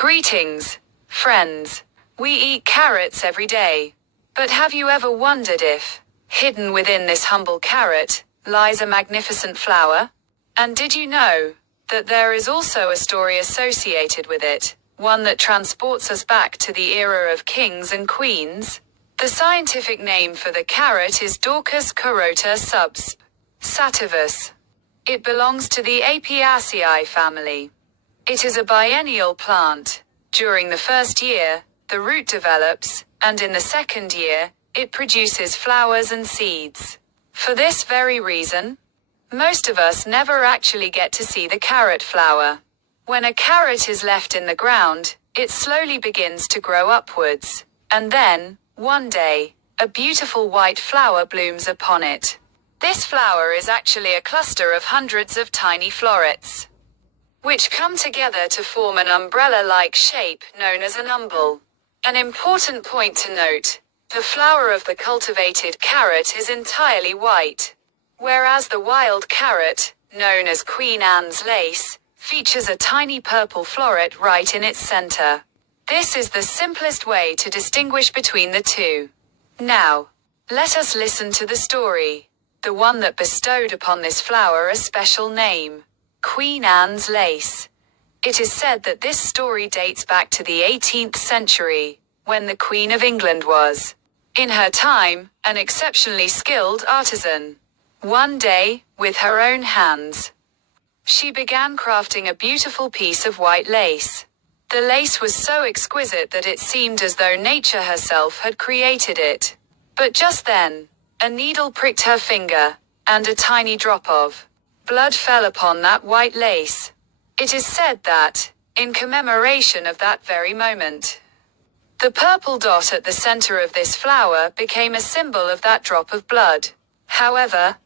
Greetings, friends. We eat carrots every day. But have you ever wondered if, hidden within this humble carrot, lies a magnificent flower? And did you know that there is also a story associated with it, one that transports us back to the era of kings and queens? The scientific name for the carrot is Daucus carota subsp. Sativus. It belongs to the Apiaceae family. It is a biennial plant. During the first year, the root develops, and in the second year, it produces flowers and seeds. For this very reason, most of us never actually get to see the carrot flower. When a carrot is left in the ground, it slowly begins to grow upwards, and then, one day, a beautiful white flower blooms upon it. This flower is actually a cluster of hundreds of tiny florets, which come together to form an umbrella-like shape known as an umbel. An important point to note, the flower of the cultivated carrot is entirely white, whereas the wild carrot, known as Queen Anne's lace, features a tiny purple floret right in its center. This is the simplest way to distinguish between the two. Now, let us listen to the story, the one that bestowed upon this flower a special name, Queen Anne's lace. It is said that this story dates back to the 18th century, when the Queen of England was, in her time, an exceptionally skilled artisan. One day, with her own hands, she began crafting a beautiful piece of white lace. The lace was so exquisite that it seemed as though nature herself had created it. But just then, a needle pricked her finger, and a tiny drop of blood fell upon that white lace. It is said that, in commemoration of that very moment, the purple dot at the center of this flower became a symbol of that drop of blood. However,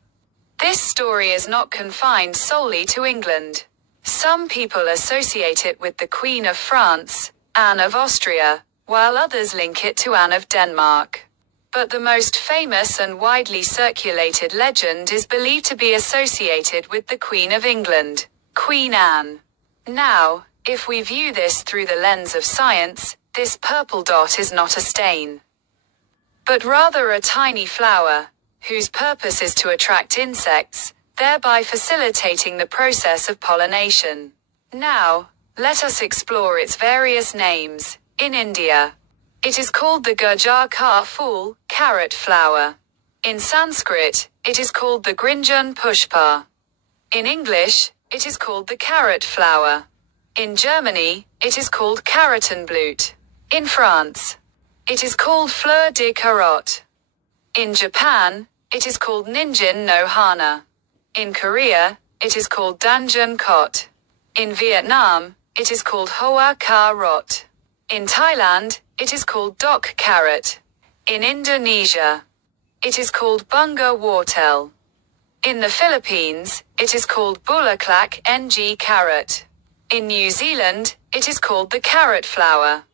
this story is not confined solely to England. Some people associate it with the Queen of France, Anne of Austria, while others link it to Anne of Denmark. But the most famous and widely circulated legend is believed to be associated with the Queen of England, Queen Anne. Now, if we view this through the lens of science, this purple dot is not a stain, but rather a tiny flower, whose purpose is to attract insects, thereby facilitating the process of pollination. Now, let us explore its various names. In India, it is called the Gurjar ka Phool, carrot flower. In Sanskrit, it is called the Grinjan Pushpa. In English, it is called the carrot flower. In Germany, it is called Carottenblut. In France, it is called Fleur de Carotte. In Japan, it is called Ninjin no Hana. In Korea, it is called Danjun Kot. In Vietnam, it is called Hoa Ka Rot. In Thailand, it is called Dok carrot. In Indonesia, it is called Bunga wortel. In the Philippines, it is called Bulaklak ng carrot. In New Zealand, it is called the carrot flower.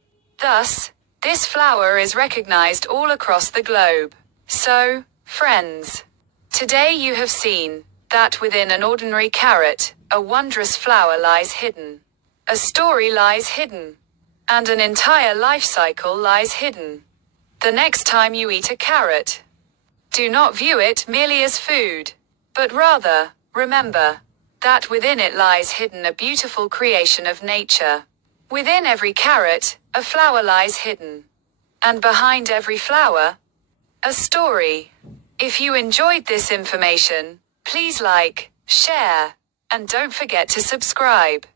Thus, this flower is recognized all across the globe. So, friends, today you have seen that within an ordinary carrot, a wondrous flower lies hidden. A story lies hidden. And an entire life cycle lies hidden. The next time you eat a carrot, do not view it merely as food, but rather, remember that within it lies hidden a beautiful creation of nature. Within every carrot, a flower lies hidden. And behind every flower, a story. If you enjoyed this information, please like, share, and don't forget to subscribe.